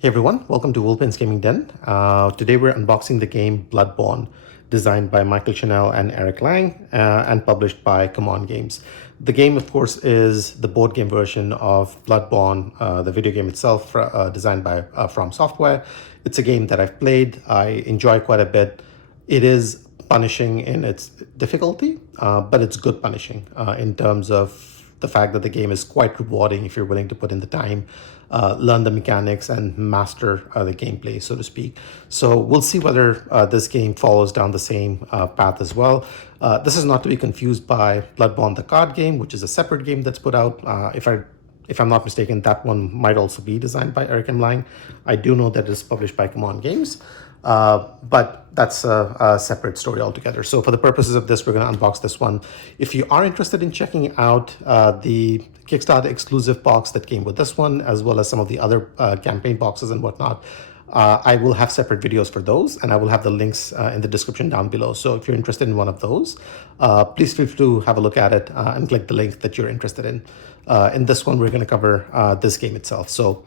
Hey everyone, welcome to Wolpen's Gaming Den. Today we're unboxing the game Bloodborne, designed by Michael Chanel and Eric Lang, and published by Command Games. The game, of course, is the board game version of Bloodborne, the video game itself, designed by From Software. It's a game that I've played. I enjoy quite a bit. It is punishing in its difficulty, but it's good punishing in terms of the fact that the game is quite rewarding if you're willing to put in the time, learn the mechanics, and master the gameplay, so to speak. So we'll see whether this game follows down the same path as well. This is not to be confused by Bloodborne, the card game, which is a separate game that's put out. If I'm not mistaken, that one might also be designed by Eric M. Lang. I do know that it's published by Command Games, but that's a separate story altogether. So for the purposes of this, we're going to unbox this one. If you are interested in checking out the Kickstarter exclusive box that came with this one, as well as some of the other campaign boxes and whatnot, I will have separate videos for those, and I will have the links in the description down below. So if you're interested in one of those, please feel free to have a look at it and click the link that you're interested in. In this one, we're going to cover this game itself. So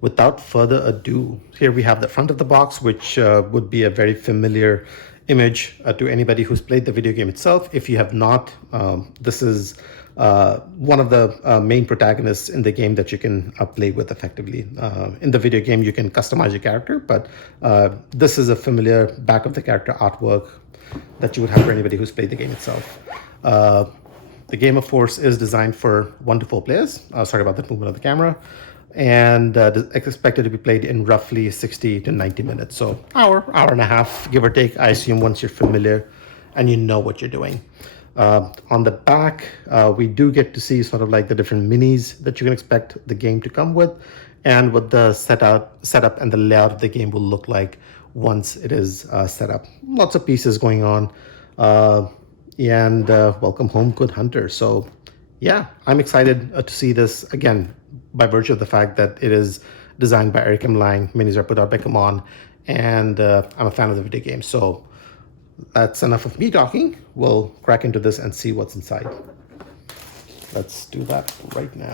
without further ado, here we have the front of the box, which would be a very familiar image to anybody who's played the video game itself. If you have not, this is one of the main protagonists in the game that you can play with effectively. In the video game, you can customize your character, but this is a familiar back of the character artwork that you would have for anybody who's played the game itself. The game, of course, is designed for 1 to 4 players. Sorry about the movement of the camera. And expected to be played in roughly 60 to 90 minutes. So hour and a half, give or take, I assume, once you're familiar and you know what you're doing. On the back, we do get to see sort of like the different minis that you can expect the game to come with, and what the setup and the layout of the game will look like once it is set up. Lots of pieces going on. And welcome home, good hunter. So yeah, I'm excited to see this again, by virtue of the fact that it is designed by Eric M. Lang, minis are put out by Command, and I'm a fan of the video game. So that's enough of me talking. We'll crack into this and see what's inside. Let's do that right now.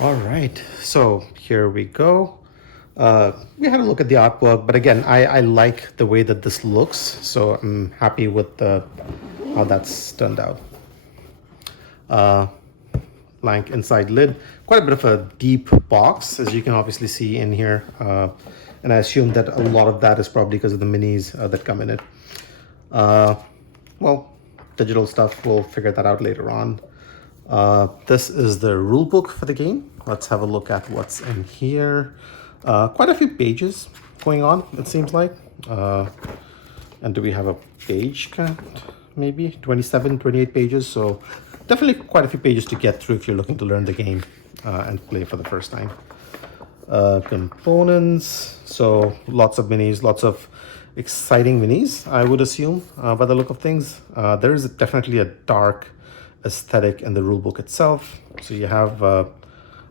All right, so here we go. We had a look at the artwork, but again, I like the way that this looks, so I'm happy with how that's turned out. Blank inside lid, quite a bit of a deep box, as you can obviously see in here, and I assume that a lot of that is probably because of the minis that come in it. Well, digital stuff, we'll figure that out later on. This is the rule book for the game. Let's have a look at what's in here. Quite a few pages going on, it seems like. And do we have a page count? Maybe 27, 28 pages. So definitely quite a few pages to get through if you're looking to learn the game and play for the first time. Components. So lots of minis, lots of exciting minis, I would assume, by the look of things. There is definitely a dark aesthetic in the rulebook itself. So you have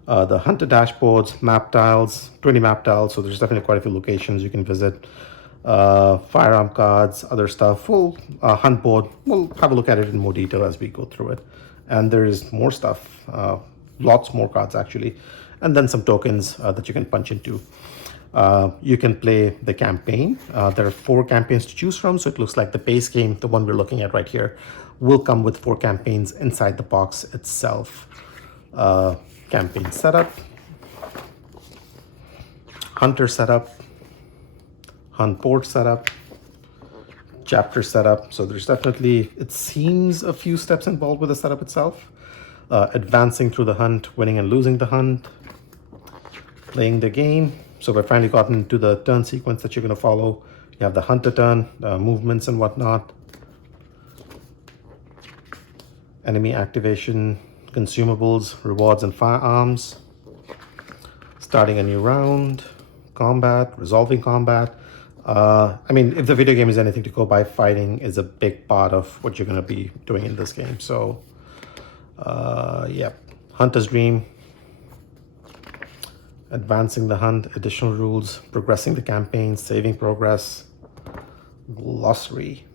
the hunter dashboards, map tiles, 20 map tiles, so there's definitely quite a few locations you can visit. Firearm cards, other stuff, full hunt board. We'll have a look at it in more detail as we go through it. And there is more stuff, lots more cards actually, and then some tokens that you can punch into. You can play the campaign. There are 4 campaigns to choose from, so it looks like the base game, the one we're looking at right here, will come with 4 campaigns inside the box itself. Campaign setup, hunter setup, hunt board setup, chapter setup. So there's definitely, it seems, a few steps involved with the setup itself. Advancing through the hunt, winning and losing the hunt, playing the game. So we've finally gotten into the turn sequence that you're going to follow. You have the hunter turn, movements and whatnot. Enemy activation, consumables, rewards, and firearms. Starting a new round, combat, resolving combat. I mean, if the video game is anything to go by, fighting is a big part of what you're going to be doing in this game. So, yeah, Hunter's Dream, advancing the hunt, additional rules, progressing the campaign, saving progress, glossary.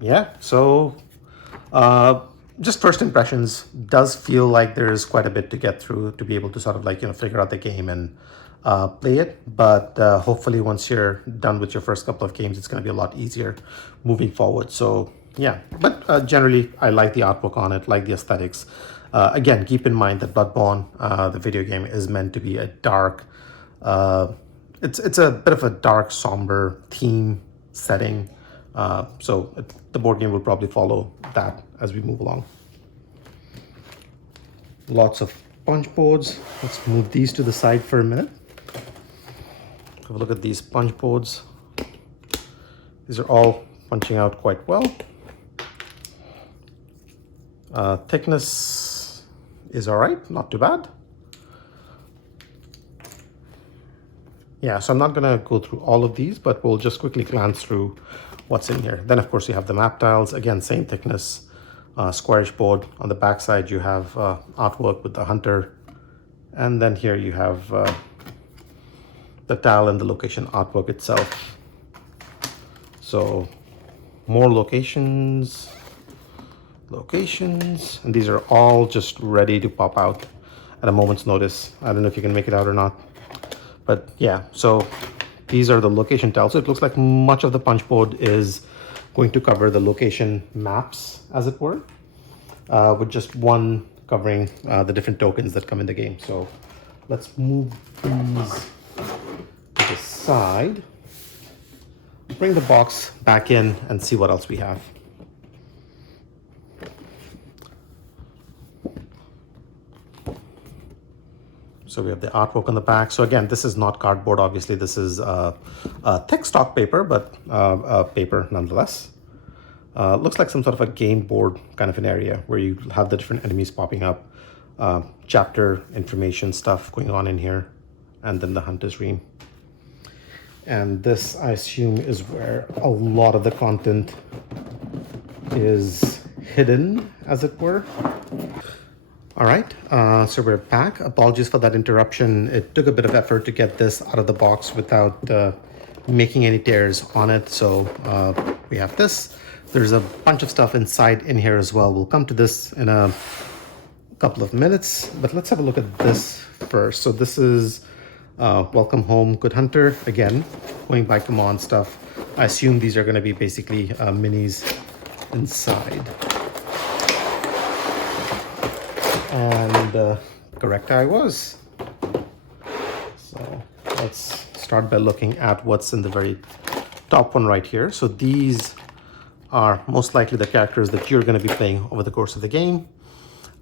yeah, so uh, just first impressions, does feel like there's quite a bit to get through to be able to sort of like, figure out the game and play it. But hopefully once you're done with your first couple of games, it's going to be a lot easier moving forward. So yeah, but generally I like the artwork on it, like the aesthetics. Again, keep in mind that Bloodborne, the video game, is meant to be a dark, it's a bit of a dark, somber theme setting. The board game will probably follow that as we move along. Lots of punch boards. Let's move these to the side for a minute. Have a look at these punch boards. These are all punching out quite well. Thickness is all right, not too bad. Yeah, so I'm not gonna go through all of these, but we'll just quickly glance through what's in here. Then of course you have the map tiles, again, same thickness, squarish board. On the back side you have artwork with the hunter. And then here you have the tile and the location artwork itself. So more locations, and these are all just ready to pop out at a moment's notice. I don't know if you can make it out or not. But yeah, so these are the location tiles. So it looks like much of the punch board is going to cover the location maps, as it were, with just one covering the different tokens that come in the game. So let's move these to the side, bring the box back in and see what else we have. So we have the artwork on the back. So again, this is not cardboard, obviously. This is thick stock paper, but paper nonetheless. Looks like some sort of a game board kind of an area where you have the different enemies popping up, chapter information stuff going on in here, and then the hunter's ream. And this, I assume, is where a lot of the content is hidden, as it were. All right, so we're back. Apologies for that interruption. It took a bit of effort to get this out of the box without making any tears on it. So we have this. There's a bunch of stuff inside in here as well. We'll come to this in a couple of minutes, but let's have a look at this first. So this is Welcome Home, Good Hunter. Again, going by command stuff. I assume these are going to be basically minis inside. And correct I was. So let's start by looking at what's in the very top one right here. So these are most likely the characters that you're going to be playing over the course of the game.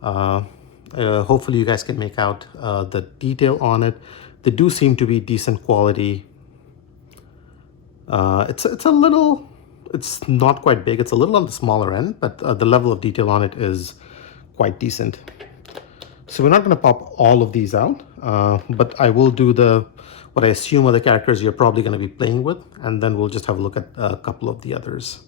Hopefully you guys can make out the detail on it. They do seem to be decent quality. It's a little, it's not quite big. It's a little on the smaller end, but the level of detail on it is quite decent. So we're not going to pop all of these out, but I will do what I assume are the characters you're probably going to be playing with, and then we'll just have a look at a couple of the others.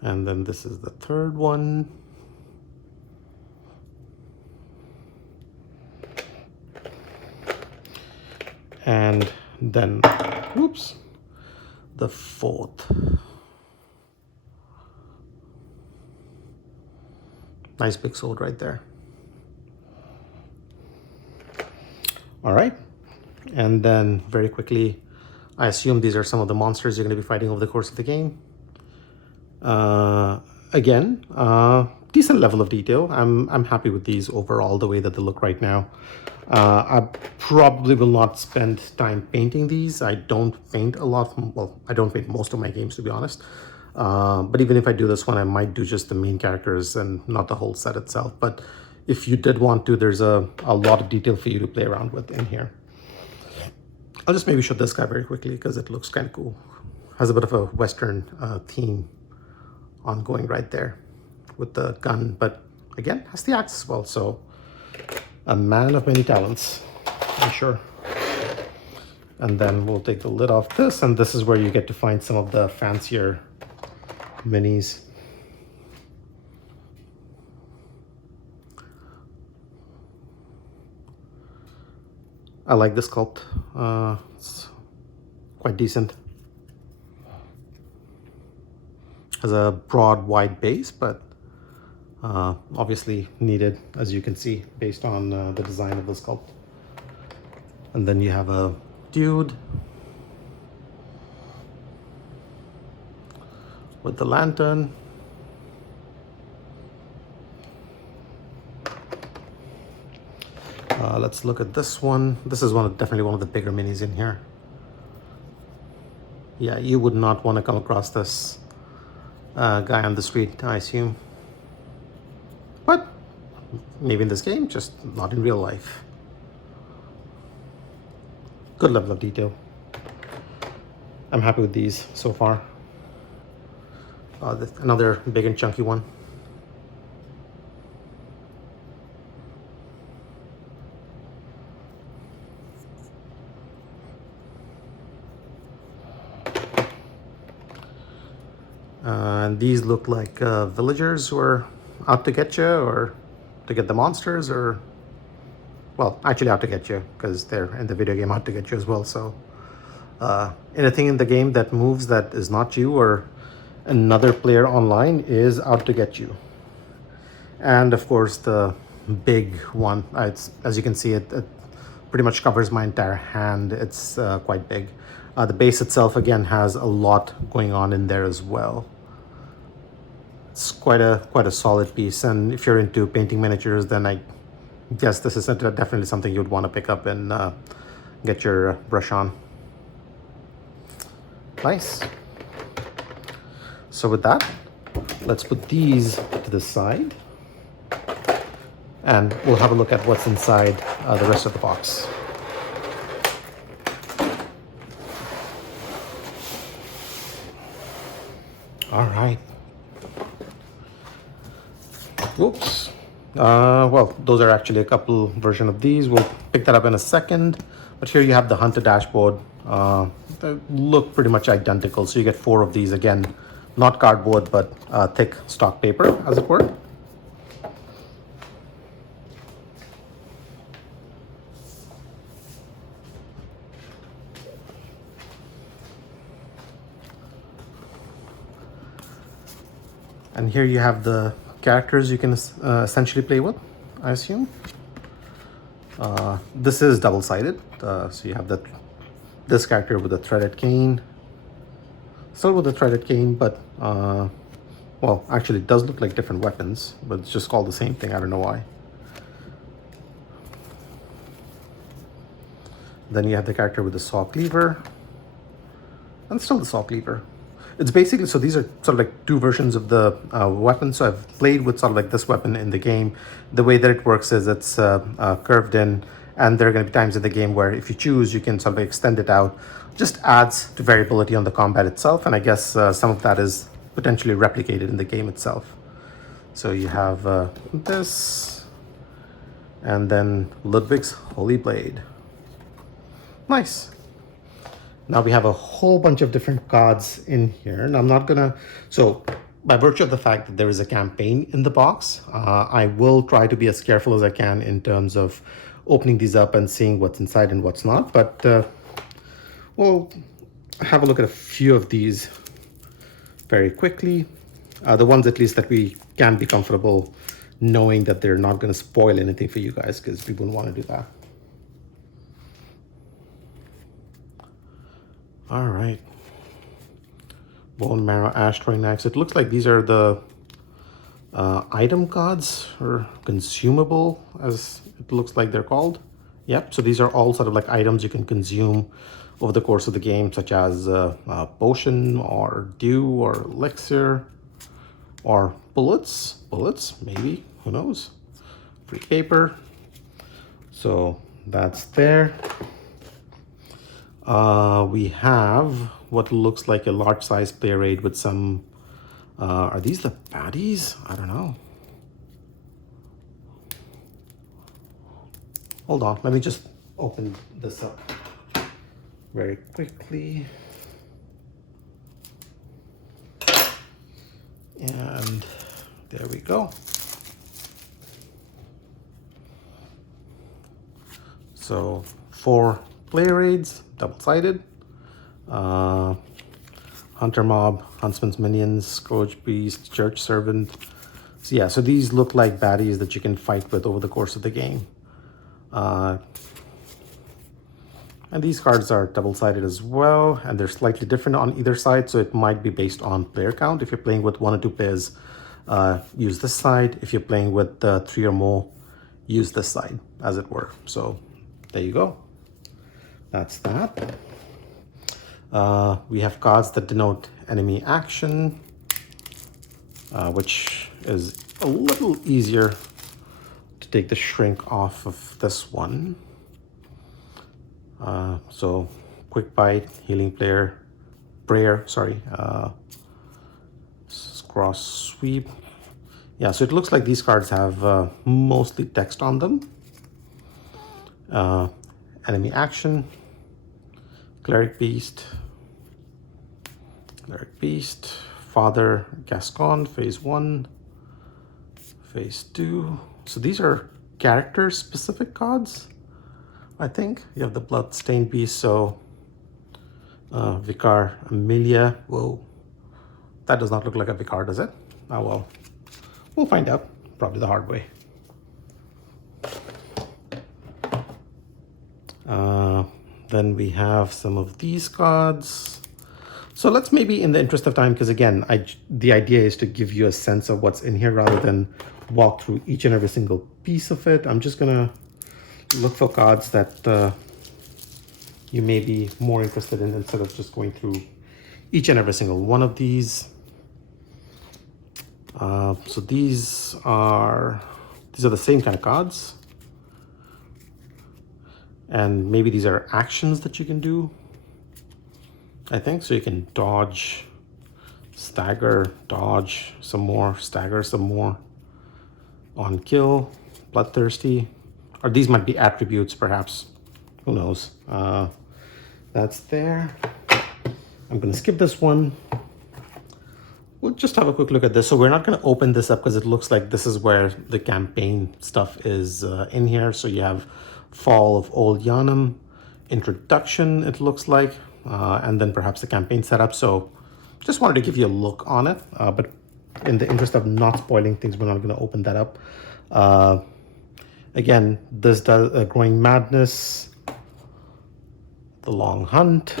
And then this is the third one. And then, whoops, the fourth. Nice big sword right there. All right. And then very quickly, I assume these are some of the monsters you're going to be fighting over the course of the game. Again, decent level of detail. I'm happy with these overall, the way that they look right now. I probably will not spend time painting these. I don't paint a lot. Well, I don't paint most of my games, to be honest. But even if I do this one, I might do just the main characters and not the whole set itself. But if you did want to, there's a lot of detail for you to play around with in here. I'll just maybe show this guy very quickly because it looks kind of cool. Has a bit of a Western theme ongoing right there with the gun, but again, has the axe as well. So a man of many talents, I'm sure. And then we'll take the lid off this, and this is where you get to find some of the fancier minis. I like the sculpt. It's quite decent. Has a broad, wide base, but obviously needed, as you can see, based on the design of the sculpt. And then you have a dude with the lantern. Let's look at this one. This is definitely one of the bigger minis in here. Yeah, you would not want to come across this guy on the street, I assume. But maybe in this game, just not in real life. Good level of detail. I'm happy with these so far. Another big and chunky one. And these look like villagers who are out to get you, or to get the monsters, or, well, actually out to get you, because they're in the video game out to get you as well. So anything in the game that moves that is not you or another player online is out to get you. And of course the big one, as you can see, it pretty much covers my entire hand. It's quite big. The base itself again has a lot going on in there as well. It's quite a solid piece, and if you're into painting miniatures, then I guess this is definitely something you'd want to pick up and get your brush on. Nice. So with that, let's put these to the side, and we'll have a look at what's inside the rest of the box. All right. Whoops. Well, those are actually a couple version of these. We'll pick that up in a second. But here you have the Hunter dashboard. They look pretty much identical. So you get 4 of these. Again, not cardboard, but thick stock paper, as it were. And here you have the characters you can essentially play with, I assume. This is double-sided, so you have this character with a threaded cane. Still with a threaded cane, but well, actually it does look like different weapons, but it's just called the same thing. I don't know why. Then you have the character with the saw cleaver, and still the saw cleaver. It's basically, so these are sort of like 2 versions of the weapon. So I've played with sort of like this weapon in the game. The way that it works is it's curved in, and there are going to be times in the game where if you choose, you can sort of extend it out. Just adds to variability on the combat itself, and I guess some of that is potentially replicated in the game itself. So you have this, and then Ludwig's Holy Blade. Nice. Now we have a whole bunch of different cards in here, and I'm not gonna, so by virtue of the fact that there is a campaign in the box, I will try to be as careful as I can in terms of opening these up and seeing what's inside and what's not, but we'll have a look at a few of these very quickly. The ones at least that we can be comfortable knowing that they're not going to spoil anything for you guys, because we wouldn't want to do that. All right. Bone Marrow Ashtray Knives. It looks like these are the item cards, or consumable, as it looks like they're called. Yep, so these are all sort of like items you can consume over the course of the game, such as potion, or dew, or elixir, or bullets. Bullets, maybe, who knows? Free paper. So that's there. We have what looks like a large size player aid with some, are these the baddies? I don't know. Hold on, let me just open this up very quickly. And there we go. So 4 player aids, double-sided. uh, Hunter Mob, Huntsman's Minions, Scourge Beast, Church Servant. So yeah, so these look like baddies that you can fight with over the course of the game. And these cards are double-sided as well, and they're slightly different on either side, so it might be based on player count. If you're playing with 1 or 2 players, use this side. If you're playing with 3 or more, use this side, as it were. So there you go. That's that. We have cards that denote enemy action, which is a little easier to take the shrink off of this one. So quick bite, healing prayer, cross sweep. Yeah, so it looks like these cards have mostly text on them. Enemy action, Cleric Beast, Father Gascon, phase 1, phase 2. So these are character specific cards, I think. You have the Bloodstained Beast, so Vicar Amelia. Whoa, that does not look like a Vicar, does it? Oh well, we'll find out, probably the hard way. Then we have some of these cards. So let's maybe, in the interest of time, because again, the idea is to give you a sense of what's in here rather than walk through each and every single piece of it. I'm just gonna look for cards that you may be more interested in instead of just going through each and every single one of these. So these are the same kind of cards. And maybe these are actions that you can do, I think. So you can dodge, stagger, dodge some more, stagger some more, on kill, bloodthirsty, or these might be attributes perhaps, who knows. That's there. I'm gonna skip this one. We'll just have a quick look at this. So we're not gonna open this up because it looks like this is where the campaign stuff is in here. So you have Fall of Old Yharnam, introduction, it looks like, and then perhaps the campaign setup. So just wanted to give you a look on it, but in the interest of not spoiling things, we're not going to open that up. Again, this does Growing Madness, The Long Hunt,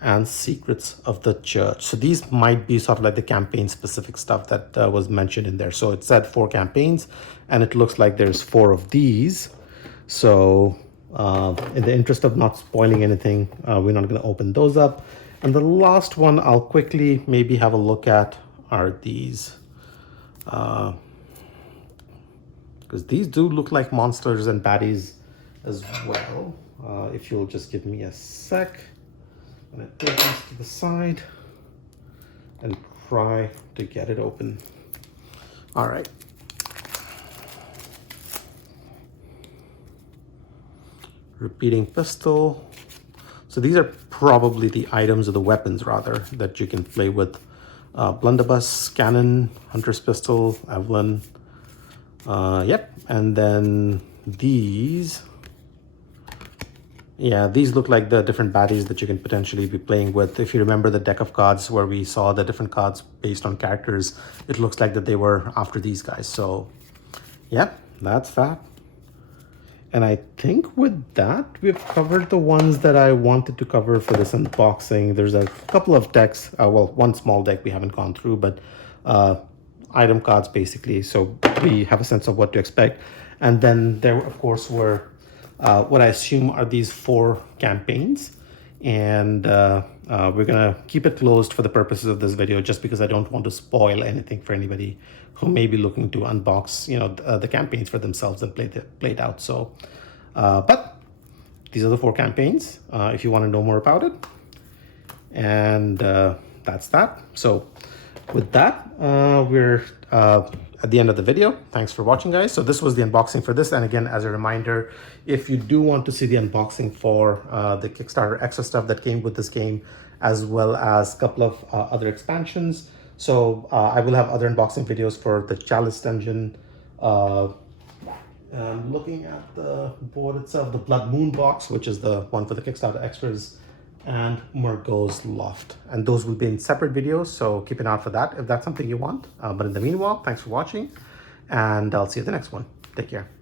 and Secrets of the Church. So these might be sort of like the campaign specific stuff that was mentioned in there. So it said 4 campaigns, and it looks like there's 4 of these. So in the interest of not spoiling anything, we're not going to open those up. And the last one I'll quickly maybe have a look at are these. Because these do look like monsters and baddies as well. If you'll just give me a sec. I'm going to take this to the side and try to get it open. All right. Repeating pistol. So these are probably the items or the weapons rather that you can play with. Blunderbuss, cannon, hunter's pistol, Evelyn. Yep, and then these. Yeah, these look like the different baddies that you can potentially be playing with. If you remember the deck of cards where we saw the different cards based on characters, it looks like that they were after these guys. So, yeah, that's that. And I think with that, we've covered the ones that I wanted to cover for this unboxing. There's a couple of decks, well, one small deck we haven't gone through, but item cards basically. So we have a sense of what to expect. And then there, of course, were what I assume are these 4 campaigns. And we're gonna keep it closed for the purposes of this video, just because I don't want to spoil anything for anybody who may be looking to unbox, the campaigns for themselves and play it out. So, but these are the 4 campaigns. If you want to know more about it, and that's that. So, with that, we're at the end of the video. Thanks for watching, guys. So this was the unboxing for this. And again, as a reminder, if you do want to see the unboxing for the Kickstarter extra stuff that came with this game, as well as a couple of other expansions. So I will have other unboxing videos for the Chalice Dungeon. I'm looking at the board itself, the Blood Moon box, which is the one for the Kickstarter extras. and Margot's Loft. And those will be in separate videos, so keep an eye out for that if that's something you want. But in the meanwhile, thanks for watching, and I'll see you at the next one. Take care.